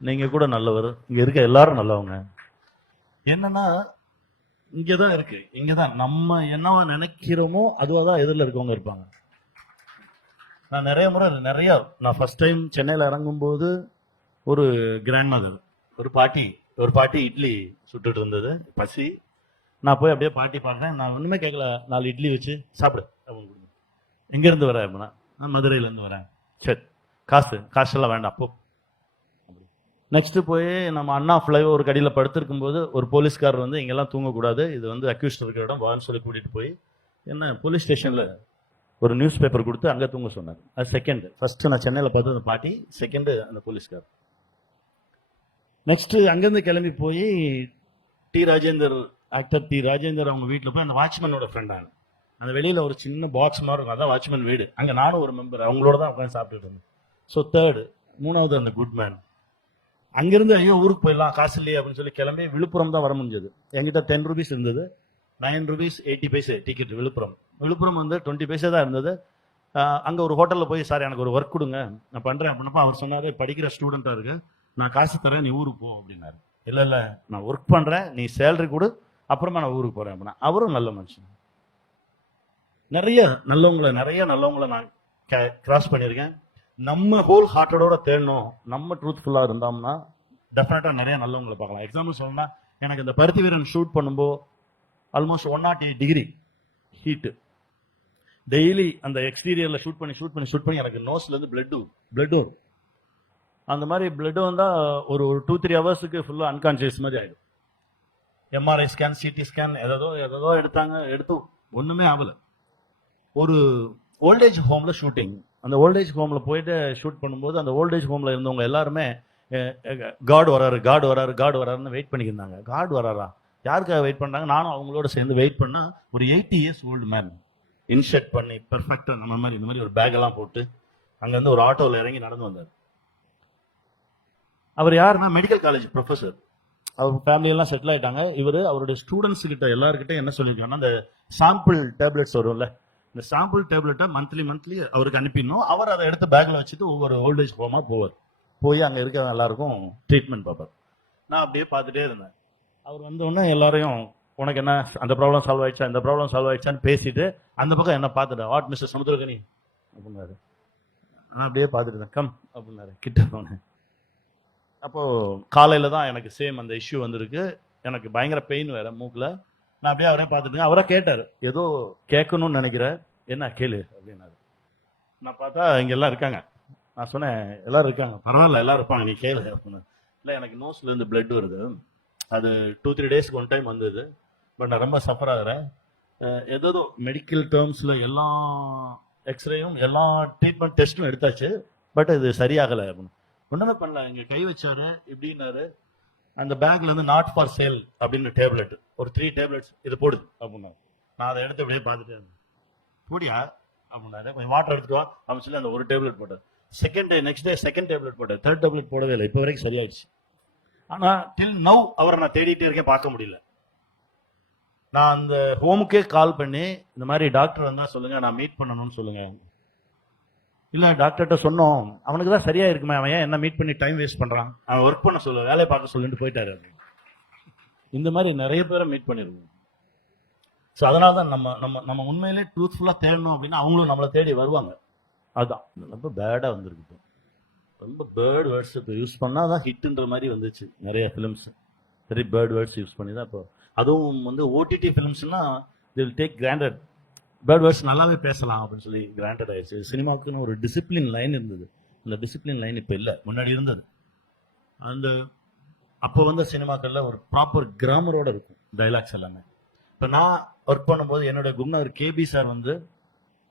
நீங்க கூட நல்லவர், இங்க இருக்க எல்லாரும் நல்லவங்க. என்னன்னா இங்கதான் இருக்கு, இங்கதான் நம்ம என்னவா நினைக்கிறோமோ அதுவாதான் எதிரில் இருக்கவங்க இருப்பாங்க. நான் நிறைய முறை நான் ஃபர்ஸ்ட் டைம் சென்னையில் இறங்கும் போது ஒரு கிராண்ட் மதர், ஒரு பாட்டி இட்லி சுட்டுட்டு இருந்தது, பசி. நான் போய் அப்படியே பாட்டி பாடுறேன், நான் ஒண்ணுமே கேட்கல, 4 இட்லி வச்சு சாப்பிடு அப்படின்னு கொடுங்க. எங்க இருந்து வர அப்படின்னா, நான் மதுரையில இருந்து வரேன். சரி, காசெல்லாம் வேண்டாம் போ. நெக்ஸ்ட் போய் நம்ம அண்ணா ஃப்ளைவர் ஒரு கடியில் படுத்திருக்கும் போது ஒரு போலீஸ்காரர் வந்து இங்கெல்லாம் தூங்கக்கூடாது, இது வந்து அக்யூஸ்ட் இருக்கிற இடம் வான்னு சொல்லி கூட்டிட்டு போய் என்ன போலீஸ் ஸ்டேஷன்ல ஒரு நியூஸ் பேப்பர் கொடுத்து அங்கே தூங்க சொன்னார். அது செகண்ட். ஃபர்ஸ்ட் நான் சென்னையில் பார்த்து அந்த பாட்டி, செகண்ட் அந்த போலீஸ்கார். நெக்ஸ்ட் அங்கேருந்து கிளம்பி போய் ஆக்டர் டி ராஜேந்தர் அவங்க வீட்டில் போய் அந்த வாட்ச்மேனோட ஃப்ரெண்டாங்க. அந்த வெளியில ஒரு சின்ன பாக்ஸ் மாதிரி இருக்கும், அதான் வாட்ச்மேன் வீடு. அங்கே நானும் ஒரு மெம்பர், அவங்களோட தான் உட்காந்து சாப்பிட்டுட்டு இருந்தேன். ஸோ மூணாவது அந்த குட்மேன். அங்கிருந்து ஐயோ ஊருக்கு போயிடலாம், காசு இல்லையே அப்படின்னு சொல்லி கிளம்பி விழுப்புரம் தான் வர முடிஞ்சது. என்கிட்ட 10 ரூபீஸ் இருந்தது, 9 ரூபீஸ் 80 பைசே டிக்கெட். விழுப்புரம் வந்து 20 பைசே தான் இருந்தது. அங்கே ஒரு ஹோட்டலில் போய் சார் எனக்கு ஒரு ஒர்க் கொடுங்க நான் பண்ணுறேன் அப்படின்னப்ப அவர் சொன்னார், படிக்கிற ஸ்டூடெண்ட்டாக இருக்கு, நான் காசு தரேன், நீ ஊருக்கு போ அப்படின்னாரு. இல்லை நான் ஒர்க் பண்ணுறேன், நீ சேலரி கொடு, அப்புறமா நான் ஊருக்கு போகிறேன் அப்படின்னா. அவரும் நல்ல மனுஷன். நிறைய நல்லவங்களை நான் கிராஸ் பண்ணியிருக்கேன். நம்ம ஹோல் ஹார்ட்டடோட தேடணும், நம்ம ட்ரூத்ஃபுல்லா இருந்தோம்னா டெஃபினட்டா நிறைய நல்லவங்களை பார்க்கலாம். எக்ஸாம்பிள் சொல்லணும்னா, எனக்கு இந்த பருத்தி வீரன் ஷூட் பண்ணும்போது ஆல்மோஸ்ட் 108 டிகிரி ஹீட்டு. டெய்லி அந்த எக்ஸ்டீரியர்ல ஷூட் பண்ணி எனக்கு நோஸ்ல இருந்து பிளட் வரும். அந்த மாதிரி பிளட் வந்தா ஒரு 2-3 ஹவர்ஸுக்கு ஃபுல்லா அன்கான்சியஸ் மாதிரி ஆயிடும். எம்ஆர்ஐ ஸ்கேன், சிடி ஸ்கேன் எதோ எடுத்து ஒண்ணுமே ஆகல. ஒரு ஓல்டேஜ் ஹோம்ல ஷூட்டிங். அந்த ஓல்டேஜ் ஹோம்ல போயிட்டு ஷூட் பண்ணும்போது அந்த ஓல்டேஜ் ஹோம்ல இருந்தவங்க எல்லாருமே காட் வராருன்னு வெயிட் பண்ணியிருந்தாங்க. காட் வராரா, யாருக்காக வெயிட் பண்றாங்க? நானும் அவங்களோட சேர்ந்து வெயிட் பண்ணா ஒரு 80 இயர்ஸ் ஓல்டு மேன் இன்ஷர்ட் பண்ணி பெர்ஃபெக்டா நம்ம மாதிரி இந்த மாதிரி ஒரு பேக் எல்லாம் போட்டு அங்க இருந்து ஒரு ஆட்டோல இறங்கி நடந்து வந்தார். அவர் யாருன்னா மெடிக்கல் காலேஜ் ப்ரொஃபசர். அவர் ஃபேமிலி எல்லாம் செட்டில் ஆயிட்டாங்க. இவர் அவருடைய ஸ்டூடெண்ட்ஸ் கிட்ட எல்லாருக்கிட்ட என்ன சொல்லியிருக்காங்கன்னா, அந்த சாம்பிள் டேப்லெட்ஸ் வரும்ல, இந்த சாம்பிள் டேப்லெட்டை மந்த்லி அவருக்கு அனுப்பிடணும். அவர் அதை எடுத்து பேக்ல வச்சுட்டு ஒவ்வொரு ஓல்டேஜ் ஹோமா போய் அங்க இருக்க எல்லாருக்கும் ட்ரீட்மெண்ட் பார்ப்பார். நான் அப்படியே பார்த்துட்டே இருந்தேன். அவர் வந்த உடனே எல்லாரையும், உனக்கு என்ன அந்த ப்ராப்ளம் சால்வ் ஆயிடுச்சா, இந்த ப்ராப்ளம் சால்வ் ஆயிடுச்சான்னு பேசிட்டு அந்த பக்கம் என்ன பார்த்துட்டேன், வாட் மிஸ்டர் சமுத்திரகனி அப்படின்னாரு. நான் அப்படியே பார்த்துட்டு இருந்தேன். கம் அப்படின்னாரு, கிட்ட போனேன். அப்போ காலையில தான் எனக்கு சேம் அந்த இஷ்யூ வந்திருக்கு. எனக்கு பயங்கர பெயின் வேற மூக்குல. நான் அப்படியே அவரே பார்த்துட்டு, அவரே கேட்டாரு, ஏதோ கேட்கணும்னு நினைக்கிறேன், என்ன கேளு அப்படின்னாரு. நான் பார்த்தா இங்க எல்லாம் இருக்காங்க. நான் சொன்னேன், எல்லாரும் இருக்காங்க, பரவாயில்ல எல்லாரும் இருப்பாங்க, நீ கேளு அப்படின்னு. இல்லை எனக்கு நோஸ்ல இருந்து பிளட் வருது, அது 2-3 டேஸ்க்கு ஒன் டைம் வந்தது, பட் நான் ரொம்ப சஃபர் ஆகுறேன். ஏதோ மெடிக்கல் டேர்ம்ஸ்ல எல்லா எக்ஸ்ரேயும் எல்லா ட்ரீட்மெண்ட் டெஸ்ட்டும் எடுத்தாச்சு, பட் இது சரியாகலை அப்படின்னு. ஒண்ணுமே பண்ணல, இங்க கை வச்சாரு, இப்படின்னாரு, அந்த பேக்ல இருந்து நாட் ஃபார் சேல் அப்படின்னு டேப்லெட், ஒரு 3 டேப்லெட்ஸ் இது போடு அப்படின்னா. நான் அதை எடுத்து அப்படியே பார்த்துட்டே இருந்தேன். போடியா அப்படின்னாரு, கொஞ்சம் வாட்டர் எடுத்துட்டு வா அப்படின்னு சொல்லி அந்த ஒரு டேப்லெட் போட்டார். நெக்ஸ்ட் டே செகண்ட் டேப்லெட் போட்டார். 3rd டேப்லெட் போடவே இல்லை, இப்போ வரைக்கும் சரியாயிடுச்சு. ஆனா டில் நவ் அவரை நான் தேடிட்டே இருக்கேன், பார்க்க முடியல. நான் அந்த ஹோமுக்கே கால் பண்ணி, இந்த மாதிரி டாக்டர் வந்தா சொல்லுங்க, நான் மீட் பண்ணணும்னு சொல்லுங்க. இல்ல டாக்டர்கிட்ட சொன்னோம், அவனுக்கு தான் சரியா இருக்குமே, அவன் ஏன் என்ன மீட் பண்ணி டைம் வேஸ்ட் பண்றான், அவன் ஒர்க் பண்ண சொல்லு, வேலையை பார்க்க சொல்லிட்டு போயிட்டாரு. இந்த மாதிரி நிறைய பேரை மீட் பண்ணிருக்கோம். ஸோ அதனால தான் நம்ம உண்மையிலே ட்ரூத்ஃபுல்லா தேடணும் அப்படின்னா அவங்களும் நம்மளை தேடி வருவாங்க. அதுதான் ரொம்ப பேடா வந்திருக்கு. ரொம்ப பேர்ட் வேர்ட்ஸ் இப்போ யூஸ் பண்ணாதான் ஹிட்ன்ற மாதிரி வந்துச்சு. நிறைய films very bad words use பண்ணி தான் இப்போ. அதுவும் வந்து ஓடிடி ஃபிலிம்ஸ்னா they will take granted. Bad words நல்லாவே பேசலாம் அப்படின்னு சொல்லி கிராண்டட் ஆயிடுச்சு. சினிமாவுக்குன்னு ஒரு டிசிப்ளின் லைன் இருந்தது, அந்த டிசிப்ளின் லைன் இப்போ இல்லை, முன்னாடி இருந்தது. அந்த அப்போ வந்த சினிமாக்கள்ல ஒரு ப்ராப்பர் கிராமரோட இருக்கும் டைலாக்ஸ் எல்லாமே. இப்போ நான் ஒர்க் பண்ணும்போது என்னோட குருநாதர் கேபி சார் வந்து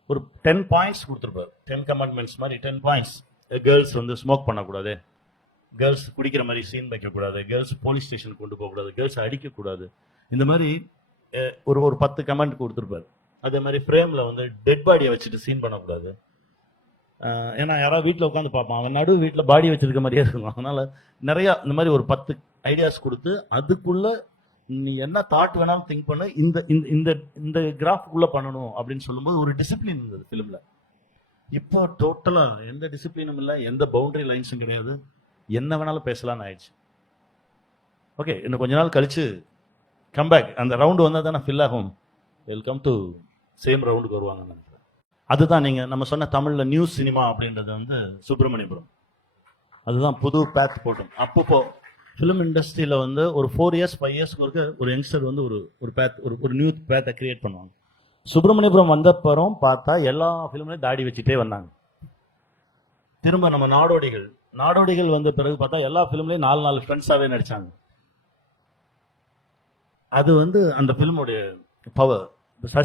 ஒரு 10 பாயிண்ட்ஸ் கொடுத்துருப்பார். 10 கமாண்ட்மெண்ட்ஸ் மாதிரி 10 பாயிண்ட்ஸ். கேர்ள்ஸ் வந்து ஸ்மோக் பண்ணக்கூடாது, கேர்ள்ஸ் குடிக்கிற மாதிரி சீன் வைக்கக்கூடாது, கேர்ள்ஸ் போலீஸ் ஸ்டேஷன் கொண்டு போகக்கூடாது, கேர்ள்ஸ் அடிக்கக்கூடாது, இந்த மாதிரி ஒரு 10 கமெண்ட் கொடுத்துருப்பாரு. அதே மாதிரி ஃப்ரேம்ல வந்து டெட் பாடியை வச்சுட்டு சீன் பண்ணக்கூடாது. ஏன்னா யாராவது வீட்டில் உட்காந்து பார்ப்பான், அவன் நடு வீட்டில் பாடி வச்சிருக்க மாதிரியே இருக்கும். அதனால நிறைய இந்த மாதிரி ஒரு 10 ஐடியாஸ் கொடுத்து அதுக்குள்ள நீ என்ன தாட் வேணாலும் திங்க் பண்ண, இந்த இந்த இந்த கிராஃப்குள்ள பண்ணணும் அப்படின்னு சொல்லும்போது ஒரு டிசிப்ளின் இருந்தது ஃபிலிம்ல. இப்போ டோட்டலா எந்த டிசிப்ளினும் இல்லை, எந்த பவுண்டரி லைன்ஸும் கிடையாது. என்ன வேணாலும் பேசலாம்னு ஆயிடுச்சு. ஓகே, இன்னும் கொஞ்ச நாள் கழிச்சு கம்பேக், அந்த ரவுண்டு வந்தால் தானே ஃபில் ஆகும். வெல்கம் டு சேம் ரவுண்டுக்கு வருவாங்கன்னு நினைக்கிறேன். அதுதான் நீங்கள் நம்ம சொன்ன தமிழில் நியூஸ் சினிமா அப்படின்றது வந்து சுப்பிரமணியபுரம். அதுதான் புது பேத் போட்டோம். அப்போ ஃபிலிம் இண்டஸ்ட்ரியில் வந்து ஒரு 4 years 5 yearsக்கு ஒரு யங்ஸ்டர் வந்து ஒரு பேத் ஒரு நியூ பேத்தை கிரியேட் பண்ணுவாங்க. சுப்பிரமணியபுரம் வந்தப்பறம் பார்த்தா எல்லா ஃபிலிம்லையும் தாடி வச்சுட்டே வந்தாங்க. திரும்ப நம்ம நாடோடிகள் வந்த பிறகு பார்த்தா எல்லா ஃபிலிம்லையும் 4 ஃப்ரெண்ட்ஸாகவே நடிச்சாங்க. அது வந்து அந்த ஃபிலிமுடைய பவர். சசி